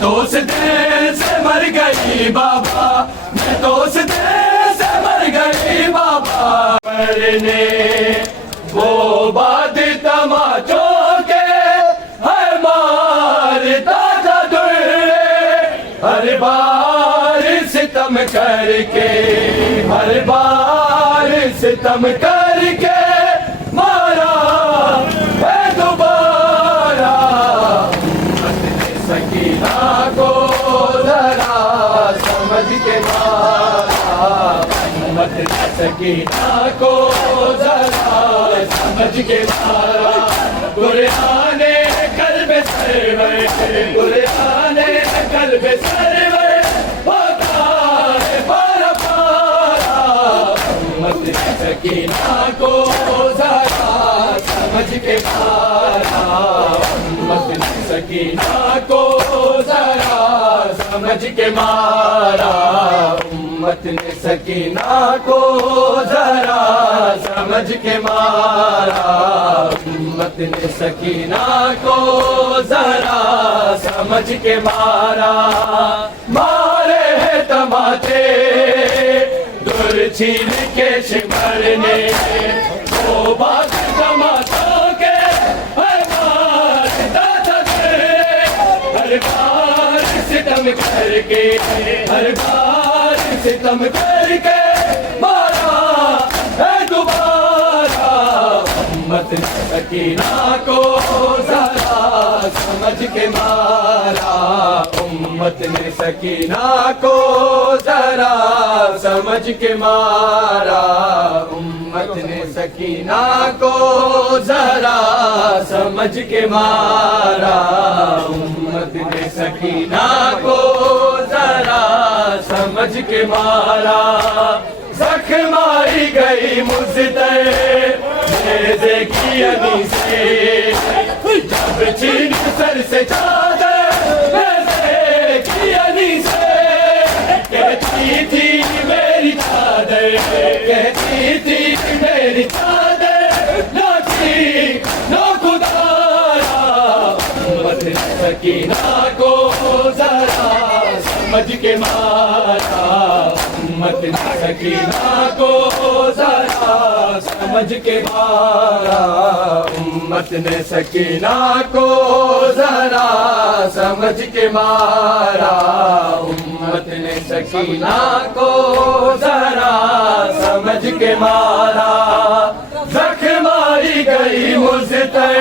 تو اس دل سے مر گئی بابا، میں تو اس دل سے مر گئی بابا، مرنے وہ بات تماچوں کے ہر مارتا تھا در، ہر بار ستم کر کے، ہر بار ستم کر کے مارا ہے دوبارہ، سکینہ کو ذرا سمجھ کے مارا، امت سکینہ کو ذرا سمجھ کے مارا، قرآن قلب سرور، قرآن قلب سرور ہوتا ہے پارا پارا، امت سکینہ کو ذرا سمجھ کے مارا، امت سکینہ کو ذرا سمجھ کے مارا، امت نے سکینہ کو ذرا سمجھ کے مارا، امت نے سکینہ کو ذرا سمجھ کے مارا، مارے ہیں تماچے در چھین کے شمر نے، وہ بات تماچوں کے ہر مارتا تھا در، ہر بار ستم کر کے، ہر بار ستم کر کے مارا ہے دوبارہ، امت سکینہ کو ذرا سمجھ کے مارا، امت نے سکینہ کو ذرا سمجھ کے مارا، امت نے سکینہ کو ذرا سمجھ کے مارا، امت نے سکینہ کو ذرا سمجھ کے مارا، زخم آئی گئی مزدر نیزے کی انی سے، جب چھین سر سے چادر نیزے کی انی سے، کہتی تھی میری چادر، کہتی تھی میری چادر ناچی نو خدایا، امت سکینہ کو ذرا سمجھ کے مارا، امت سکینہ کو ذرا سمجھ کے مارا، امت نے سکینہ کو ذرا سمجھ کے مارا، امت نے سکینہ کو ذرا سمجھ کے مارا، زخم آئی گئی مزدر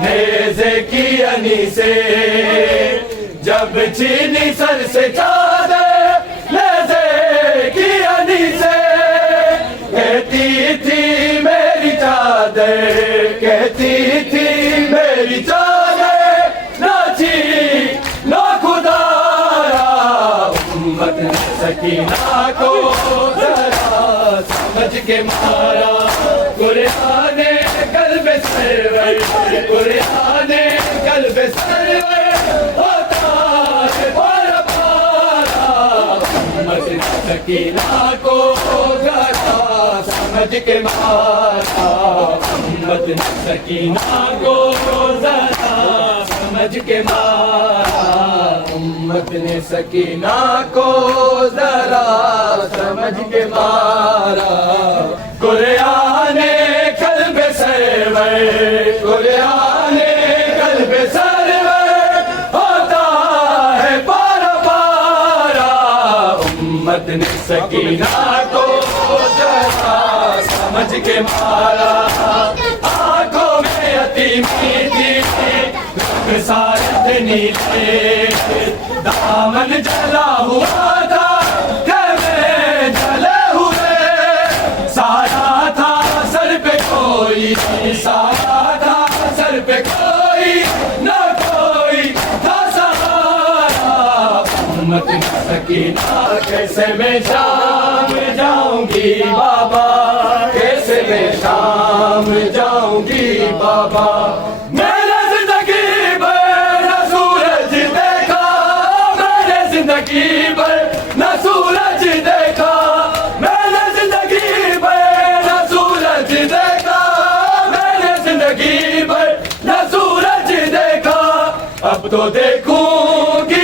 نیزے کی انی سے، جب چھینی سر سے چادر نیزے کی انی سے، کہتی تھی میری چادر، کہتی تھی میری چادر ناچی نو خدایا، امت سکینہ کو ذرا سمجھ کے مارا، قرآن قلب سرور، قرآن قلب سرور ہوتا ہے پارا پارا، امت سکینہ کو ذرا سمجھ کے مارا، امت سکینہ کو ذرا سمجھ کے مارا، امت نے سکینہ کو ذرا سمجھ کے مارا، قرآن قلب سرور، قرآن قلب سرور ہوتا ہے پارا پارا، امت نے سکینہ کو ذرا سمجھ کے مارا، آنکھوں میں یتیمی تھی سارت نیلے، دامن جلا ہوا تھا گھر جلے ہوئے، سارا تھا سر پہ کوئی، سارا تھا سر پہ کوئی نہ کوئی تھا سہارا، امت سکینہ کیسے میں شام جاؤں گی بابا، کیسے میں شام جاؤں گی بابا، میرے زندگی بھر نہ سورج دیکھا، میرے زندگی بھر نہ سورج دیکھا، میں نے زندگی بھر نہ سورج دیکھا، میں نے زندگی بھر نہ سورج دیکھا، اب تو دیکھوں گی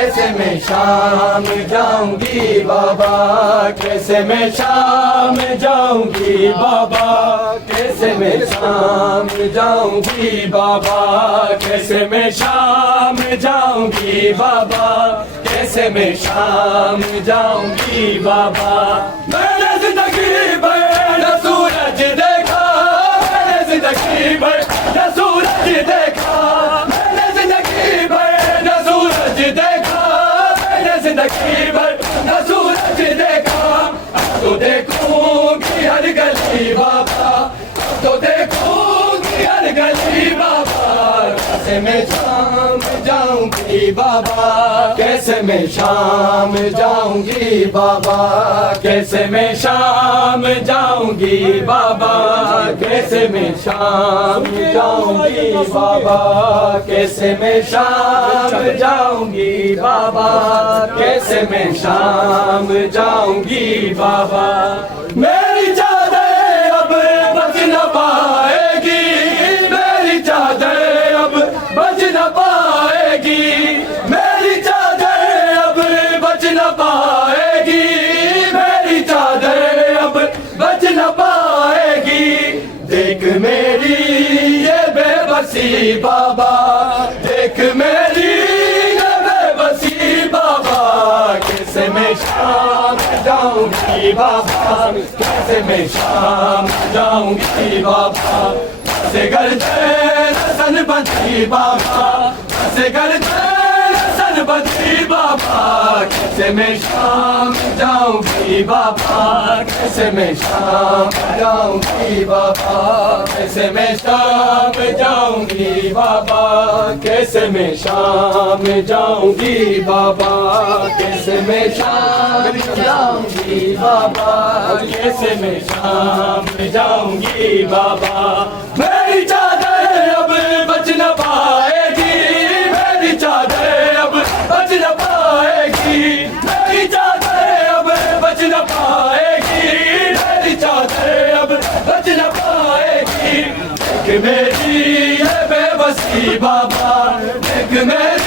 کیسے میں شام جاؤں گی بابا کیسے میں شام جاؤں گی بابا کیسے میں شام جاؤں گی بابا کیسے میں شام جاؤں گی بابا کیسے میں شام جاؤں گی بابا میں نے زندگی بھر نہ سورج دیکھا میں نے زندگی بھر نہ سورج دیکھا میں نے زندگی بھر نہ سورج دیکھا میں نے زندگی بھر نہ سورج دیکھا اب تو دیکھوں گی ہر گلی بابا اب تو دیکھوں گی ہر گلی بابا کیسے میں شام جاؤں گی بابا کیسے میں شام جاؤں گی بابا کیسے میں شام جاؤں گی بابا کیسے میں شام جاؤں گی بابا کیسے میں شام جاؤں گی بابا کیسے میں شام جاؤں گی بابا میری چادر اب بچ نہ پائے گی میری چادر اب بچ نہ پائے گی میری چادر اب بچ نہ پائے گی میری چادر اب بچ نہ پائے گی دیکھ میری یہ بے بسی بابا دیکھ میری یہ بے بسی بابا کیسے میں شام جاؤں گی بابا کیسے میں شام جاؤں گی بابا سے گردن سن بندی بابا سے گردن سن بندی بابا کیسے میں شام جاؤں گی بابا کیسے میں شام جاؤں گی بابا کیسے میں شام جاؤں گی بابا کیسے میں شام جاؤں گی بابا کیسے میں شام جاؤں گی بابا کیسے میں شام جاؤں گی بابا میری چادر اب بچ نہ پائے گی میری چادر اب بچ نہ پائے گی میری چادر اب بچ نہ پائے گی میری چادر اب بچ نہ پائے گی دیکھ میری یہ بے بسی بابا دیکھ میری